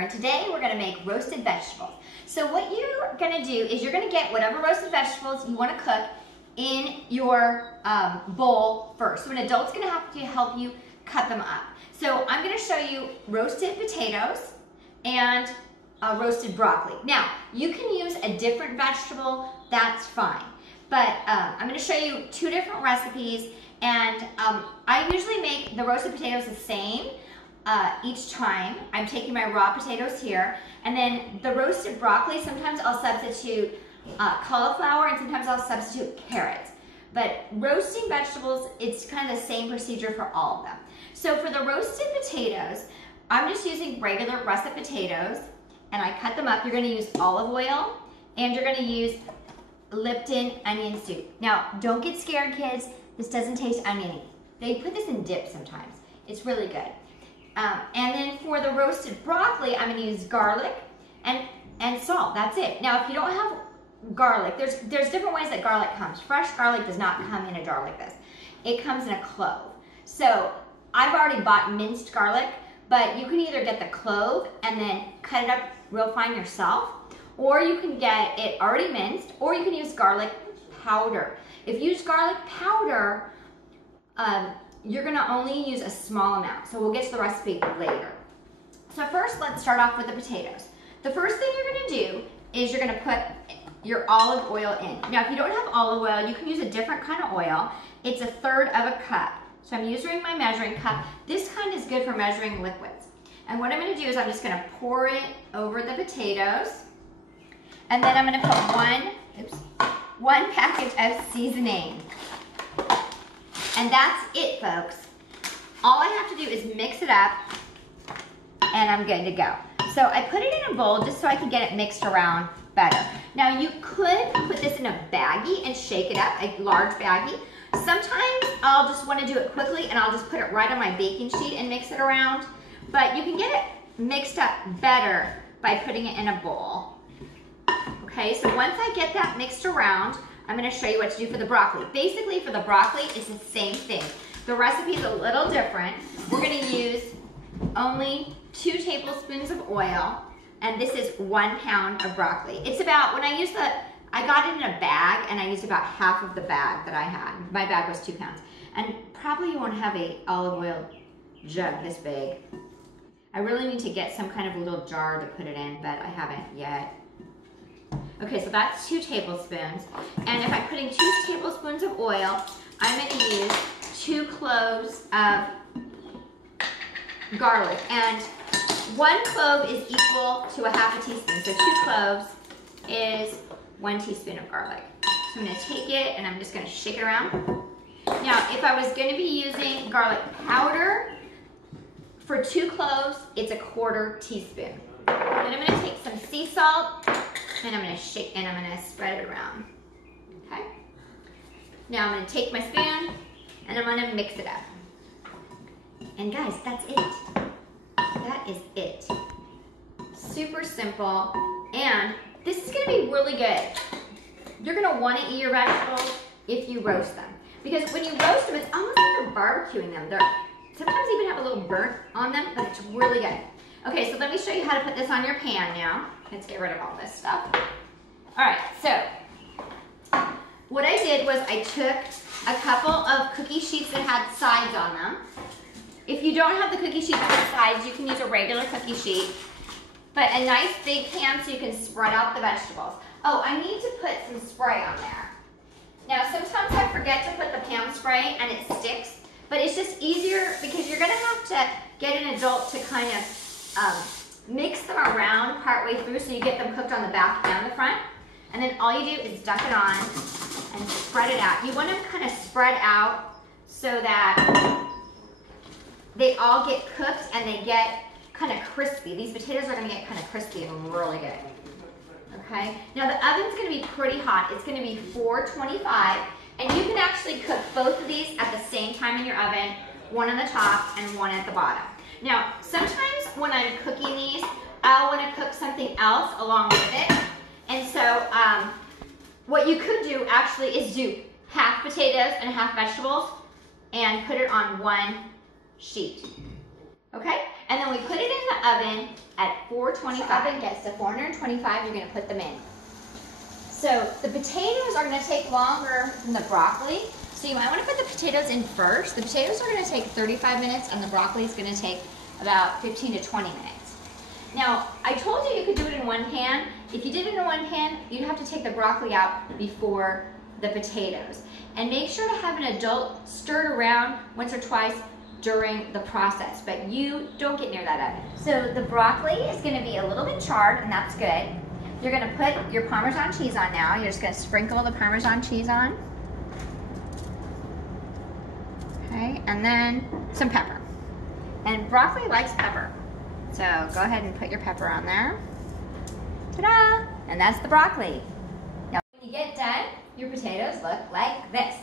And today we're going to make roasted vegetables. So what you're going to do is you're going to get whatever roasted vegetables you want to cook in your bowl first. So an adult's going to have to help you cut them up. So I'm going to show you roasted potatoes and roasted broccoli. Now, you can use a different vegetable, that's fine. But I'm going to show you two different recipes, and I usually make the roasted potatoes the same each time. I'm taking my raw potatoes here, and then the roasted broccoli, sometimes I'll substitute cauliflower, and sometimes I'll substitute carrots. But roasting vegetables, it's kind of the same procedure for all of them. So for the roasted potatoes, I'm just using regular russet potatoes, and I cut them up. You're going to use olive oil, and you're going to use Lipton onion soup. Now, don't get scared, kids. This doesn't taste oniony. They put this in dip sometimes. It's really good. And then for the roasted broccoli, I'm going to use garlic and salt. That's it. Now, if you don't have garlic, there's different ways that garlic comes. Fresh garlic does not come in a jar like this. It comes in a clove. So I've already bought minced garlic, but you can either get the clove and then cut it up real fine yourself, or you can get it already minced, or you can use garlic powder. If you use garlic powder, you're gonna only use a small amount. So we'll get to the recipe later. So first, let's start off with the potatoes. The first thing you're gonna do is you're gonna put your olive oil in. Now, if you don't have olive oil, you can use a different kind of oil. It's 1/3 of a cup. So I'm using my measuring cup. This kind is good for measuring liquids. And what I'm gonna do is I'm just gonna pour it over the potatoes. And then I'm gonna put one package of seasoning. And that's it, folks. All I have to do is mix it up, and I'm good to go. So I put it in a bowl just so I can get it mixed around better. Now, you could put this in a baggie and shake it up, a large baggie. Sometimes I'll just want to do it quickly, and I'll just put it right on my baking sheet and mix it around. But you can get it mixed up better by putting it in a bowl. Okay, so once I get that mixed around, I'm going to show you what to do for the broccoli. Basically, for the broccoli, it's the same thing. The recipe is a little different. We're going to use only 2 tablespoons of oil, and this is 1 pound of broccoli. It's about, when I got it in a bag, and I used about half of the bag that I had. My bag was 2 pounds. And probably you won't have a olive oil jug this big. I really need to get some kind of little jar to put it in, but I haven't yet. Okay, so that's 2 tablespoons. And if I'm putting 2 tablespoons of oil, I'm going to use 2 cloves of garlic. And 1 clove is equal to 1/2 teaspoon. So 2 cloves is 1 teaspoon of garlic. So I'm going to take it and I'm just going to shake it around. Now, if I was going to be using garlic powder, for 2 cloves, it's 1/4 teaspoon. Then I'm going to take some sea salt, and I'm going to shake, and I'm going to spread it around. Okay? Now I'm going to take my spoon, and I'm going to mix it up. And guys, that's it. That is it. Super simple, and this is going to be really good. You're going to want to eat your vegetables if you roast them. Because when you roast them, it's almost like you're barbecuing them. They're sometimes even have a little burnt on them, but it's really good. Okay, so let me show you how to put this on your pan now. Let's get rid of all this stuff. All right, so what I did was I took a couple of cookie sheets that had sides on them. If you don't have the cookie sheets with sides, you can use a regular cookie sheet, but a nice big pan so you can spread out the vegetables. Oh, I need to put some spray on there. Now, sometimes I forget to put the pan spray and it sticks, but it's just easier because you're gonna have to get an adult to kind of mix them around partway through so you get them cooked on the back and the front. And then all you do is dump it on and spread it out. You want to kind of spread out so that they all get cooked and they get kind of crispy. These potatoes are gonna get kind of crispy and really good. Okay, now the oven's gonna be pretty hot. It's gonna be 425, and you can actually cook both of these at the same time in your oven, one on the top and one at the bottom. Now, sometimes when I'm cooking these, I'll wanna cook something else along with it. And so, what you could do actually is do half potatoes and half vegetables and put it on one sheet. Okay? And then we put it in the oven at 425. So oven gets to 425, you're gonna put them in. So the potatoes are gonna take longer than the broccoli. So you might wanna put the potatoes in first. The potatoes are gonna take 35 minutes and the broccoli is gonna take about 15 to 20 minutes. Now, I told you you could do it in one pan. If you did it in one pan, you'd have to take the broccoli out before the potatoes. And make sure to have an adult stir it around once or twice during the process, but you don't get near that oven. So the broccoli is gonna be a little bit charred, and that's good. You're gonna put your Parmesan cheese on now. You're just gonna sprinkle the Parmesan cheese on. Okay, and then some pepper. And broccoli likes pepper. So go ahead and put your pepper on there. Ta-da! And that's the broccoli. Now when you get done, your potatoes look like this.